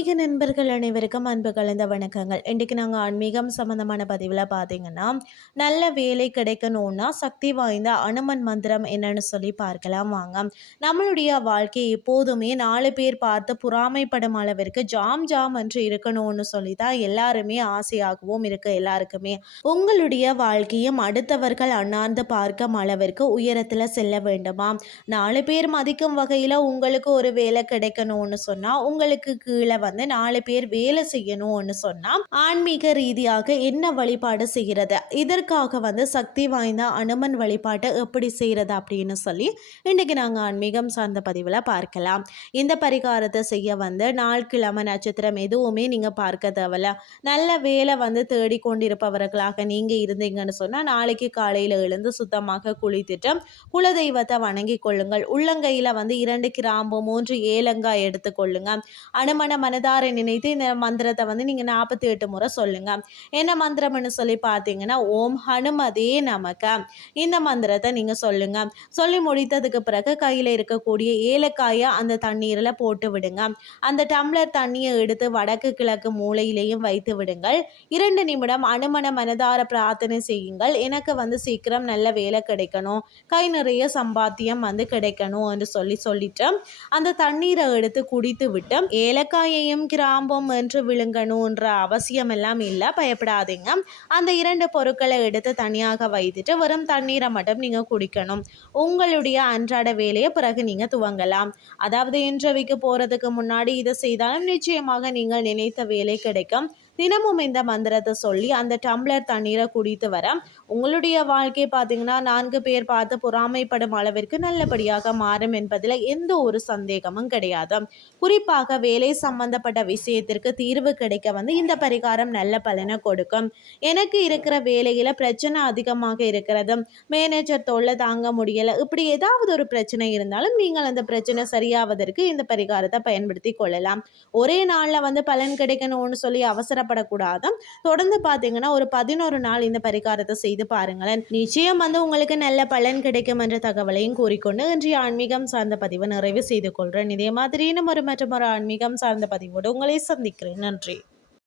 ஆன்மீக நண்பர்கள் அனைவருக்கும் அன்பு கலந்த வணக்கங்கள். இன்றைக்கு நாங்கள் ஆன்மீகம் சம்மந்தமான பதிவில் பார்த்தீங்கன்னா நல்ல வேலை கிடைக்கணும்னா சக்தி வாய்ந்த அனுமன் மந்திரம் என்னன்னு சொல்லி பார்க்கலாம் வாங்க. நம்மளுடைய வாழ்க்கை எப்போதுமே நாலு பேர் பார்த்து புறாமைப்படும் அளவிற்கு ஜாம் ஜாம் என்று இருக்கணும்னு சொல்லி தான் எல்லாருமே ஆசையாகவும் இருக்கு எல்லாருக்குமே. உங்களுடைய வாழ்க்கையும் அடுத்தவர்கள் அண்ணாந்து பார்க்கும் அளவிற்கு உயரத்தில் செல்ல வேண்டுமா? நாலு பேர் மதிக்கும் வகையில் உங்களுக்கு ஒரு வேலை கிடைக்கணும்னு சொன்னால் உங்களுக்கு கீழே வந்து நாலு பேர் வேலை செய்யணும்னு சொன்னால் ஆன்மீக ரீதியாக என்ன வழிபாடு செய்கிறது இதற்காக வந்து சக்தி வாய்ந்த அனுமன் வழிபாட்டை எப்படி செய்கிறது அப்படின்னு சொல்லி இன்றைக்கி நாங்கள் ஆன்மீகம் சார்ந்த பதிவில் பார்க்கலாம். இந்த பரிகாரத்தை செய்ய வந்து நாள் கிழமை நட்சத்திரம் எதுவுமே நீங்கள் பார்க்க தேவையில்ல. நல்ல வேலை வந்து தேடிக்கொண்டிருப்பவர்களாக நீங்கள் இருந்தீங்கன்னு சொன்னால் நாளைக்கு காலையில் எழுந்து சுத்தமாக குளித்துட்டு குலதெய்வத்தை வணங்கி கொள்ளுங்கள். உள்ளங்கையில் வந்து இரண்டு கிராம்பு மூன்று ஏலங்காய் எடுத்துக்கொள்ளுங்க அனுமன மனதார நினைத்து இந்த மந்திரத்தை வந்து நீங்கள் நாற்பத்தி எட்டு முறை சொல்லுங்கள் என்ன மந்திரம்னு சொல்லி பார்த்தீங்கன்னா ஓம் ஹனுமதே நமக்க இந்த மந்திரத்தை நீங்கள் சொல்லுங்கள் சொல்லி முடித்ததுக்கு பிறகு கையில் இருக்கக்கூடிய ஏலக்காயை அந்த தண்ணீரில் போட்டு விடுங்க. அந்த டம்ளர் தண்ணியை எடுத்து வடக்கு கிழக்கு மூலையிலையும் வைத்து விடுங்கள். இரண்டு நிமிடம் அனுமன மனதார பிரார்த்தனை செய்யுங்கள். எனக்கு வந்து சீக்கிரம் நல்ல வேலை கிடைக்கணும். கை நிறைய சம்பாத்தியம் வந்து கிடைக்கணும் என்று சொல்லி சொல்லிட்டு அந்த தண்ணீரை எடுத்து குடித்து விட்டு ஏலக்காயையும் கிராம்பும் என்று விழுங்கணுன்ற அவசியம் எல்லாம் இல்லை பயப்படாதீங்க. அந்த இரண்டு பொருட்களை எடுத்து தனியாக வைத்துட்டு வெறும் தண்ணீரை மட்டும் நீங்கள் குடிக்கணும். உங்களுடைய அன்றாட வேலையை பிறகு நீங்கள் துவங்கலாம். அதாவது இன்டர்வியூக்கு போகிறதுக்கு முன்னாடி இதை செய்தாலும் நிச்சயமாக நீங்கள் நினைத்த வேலை கிடைக்கும். தினமும் இந்த மந்திரத்தை சொல்லி அந்த டம்ளர் தண்ணீரை குடித்து வர உங்களுடைய வாழ்க்கை பார்த்தீங்கன்னா நான்கு பேர் பார்த்து பொறாமைப்படும் அளவிற்கு நல்லபடியாக மாறும் என்பதில் எந்த ஒரு சந்தேகமும் கிடையாது. குறிப்பாக வேலை சம்பந்தப்பட்ட விஷயத்திற்கு தீர்வு கிடைக்க வந்து இந்த பரிகாரம் நல்ல பலனை கொடுக்கும். எனக்கு இருக்கிற வேலையில் பிரச்சனை அதிகமாக இருக்கிறது. மேனேஜர் தொல்லை தாங்க முடியலை. இப்படி ஏதாவது ஒரு பிரச்சனை இருந்தாலும் நீங்கள் அந்த பிரச்சனை சரியாவதற்கு இந்த பரிகாரத்தை பயன்படுத்தி கொள்ளலாம். ஒரே நாளில் வந்து பலன் கிடைக்கணும்னு சொல்லி அவசர கவலைப்படக்கூடாது தொடர்ந்து பார்த்தீங்கன்னா ஒரு பதினோரு நாள் இந்த பரிகாரத்தை செய்து பாருங்களேன். நிச்சயம் வந்து உங்களுக்கு நல்ல பலன் கிடைக்கும் என்ற தகவலையும் கூறிக்கொண்டு இன்றைய ஆன்மீகம் சார்ந்த பதிவை நிறைவு செய்து கொள்கிறேன் இதே மாதிரி இன்னும் ஒரு மற்றும் ஒரு ஆன்மீகம் சார்ந்த பதிவோடு உங்களை சந்திக்கிறேன். நன்றி.